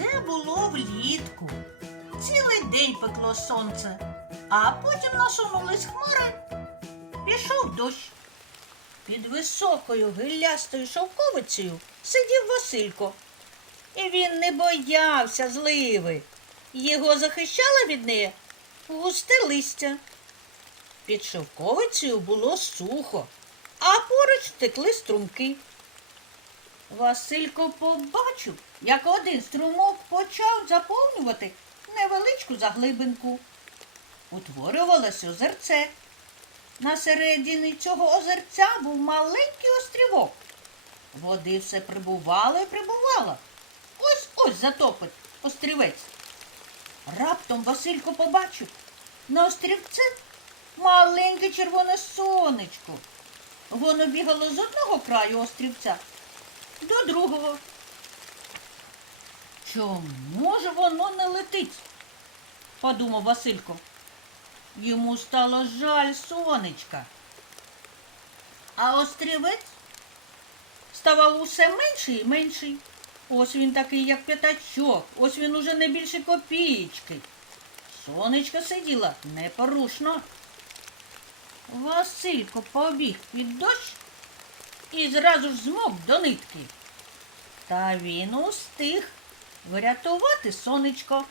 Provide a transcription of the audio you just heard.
Це було влітку. Цілий день пекло сонце, а потім насунулись хмари. Пішов дощ. Під високою гилястою шовковицею сидів Василько. І він не боявся зливи. Його захищало від неї густе листя. Під шовковицею було сухо, а поруч текли струмки. Василько побачив, як один струмок почав заповнювати невеличку заглибинку. Утворювалось озерце. На середині цього озерця був маленький острівок. Води все прибувало і прибувало. Ось ось затопить острівець. Раптом Василько побачив на острівце маленьке червоне сонечко. Воно бігало з одного краю острівця до другого. Чому ж воно не летить? подумав Василько. Йому стало жаль сонечка. А острівець ставав усе менший і менший. Ось він такий, як п'ятачок, ось він уже не більше копієчки. Сонечко сиділа непорушно. Василько побіг під дощ і зразу ж змок до нитки. Та він устиг врятувати сонечко.